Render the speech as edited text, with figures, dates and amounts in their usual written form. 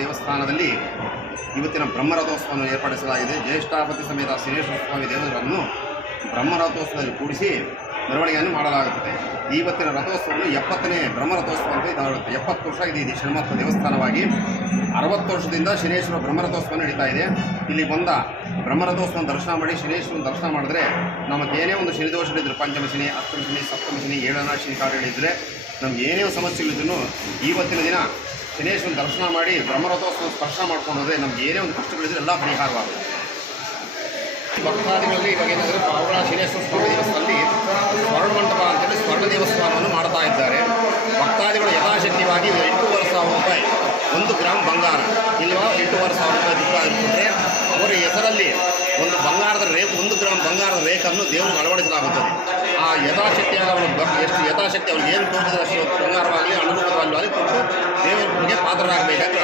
ದೇವಸ್ಥಾನದಲ್ಲಿ ಇವತ್ತಿನ ಬ್ರಹ್ಮರಥೋತ್ಸವವನ್ನು ಏರ್ಪಡಿಸಲಾಗಿದೆ. ಜ್ಯೇಷ್ಠಾಪತಿ ಸಮೇತ ಶನೇಶ್ವರ ಸ್ವಾಮಿ ದೇವರನ್ನು ಬ್ರಹ್ಮರಥೋತ್ಸವದಲ್ಲಿ ಕೂಡಿಸಿ ಮೆರವಣಿಗೆಯನ್ನು ಮಾಡಲಾಗುತ್ತದೆ. ಇವತ್ತಿನ ರಥೋತ್ಸವವನ್ನು 70ನೇ ಬ್ರಹ್ಮರಥೋತ್ಸವ ಅಂತ ಇದಾಗುತ್ತೆ. 70 ವರ್ಷ ಇದೆ ಇದು ಶ್ರೀಮಂತ ದೇವಸ್ಥಾನವಾಗಿ. 60 ವರ್ಷದಿಂದ ಶನೇಶ್ವರ ಬ್ರಹ್ಮರಥೋತ್ಸವ ನಡೀತಾ ಇದೆ. ಇಲ್ಲಿ ಬಂದ ಬ್ರಹ್ಮರಥೋತ್ಸವ ದರ್ಶನ ಮಾಡಿ ಶನೇಶ್ವರನ ದರ್ಶನ ಮಾಡಿದ್ರೆ ನಮಗೆ ಏನೇ ಒಂದು ಶನಿದೋಷಗಳಿದ್ದರೆ, ಪಂಚಮ ಶನಿ, ಅಷ್ಟಮ ಶನಿ, ಸಪ್ತಮ ಶನಿ, 7ನೇ ಶನಿ ಕಾರ್ಯಗಳಿದ್ದರೆ ನಮ್ಗೆ ಏನೇ ಸಮಸ್ಯೆಗಳಿದ್ರೂ ಇವತ್ತಿನ ದಿನ ಶನೇಶ್ವರನ ದರ್ಶನ ಮಾಡಿ ಬ್ರಹ್ಮರಥೋತ್ಸವ ಸ್ಪರ್ಶ ಮಾಡ್ಕೊಂಡು ಹೋದರೆ ನಮ್ಗೆ ಏನೇ ಒಂದು ಕಷ್ಟಗಳಿದ್ರೆ ಎಲ್ಲ ಪರಿಹಾರವಾಗುತ್ತೆ. ಭಕ್ತಾದಿಗಳಲ್ಲಿ ಇವಾಗ ಏನಾದರೂ ಪಾವಗಡ ಶನೇಶ್ವರ ಸ್ವಾಮಿ ದೇವಸ್ಥಾನದಲ್ಲಿ ಸ್ವರ್ಣ ಮಂಟಪ ಅಂತೇಳಿ ಸ್ವರ್ಣ ದೇವಸ್ಥಾನವನ್ನು ಮಾಡ್ತಾ ಇದ್ದಾರೆ. ಭಕ್ತಾದಿಗಳು ಯಥಾಶಕ್ತಿಯಾಗಿ 8,500 ರೂಪಾಯಿ 1 ಗ್ರಾಮ್ ಬಂಗಾರ ಇಲ್ವಾ 8,500 ರೂಪಾಯಿ ದುಡ್ಡು ಆಗಿಬಿಟ್ರೆ ಅವರ ಹೆಸರಲ್ಲಿ ಒಂದು ಬಂಗಾರದ ರೇಖೆ 1 ಗ್ರಾಮ್ ಬಂಗಾರದ ರೇಖನ್ನು ದೇವರಿಗೆ ಅಳವಡಿಸಲಾಗುತ್ತದೆ. ಆ ಯಥಾಶಕ್ತಿಯಾದ ಎಷ್ಟು ಯಥಾಶಕ್ತಿ ಅವ್ರಿಗೆ ಏನು ತೋರಿಸಿದ್ರೆ ಅಷ್ಟು ಬಂಗಾರವಾಗಲಿ ಅನುರೂಪವಾಗಿ ಕೊಟ್ಟು ದೇವರಿಗೆ ಪಾತ್ರರಾಗಬೇಕಾಗಿ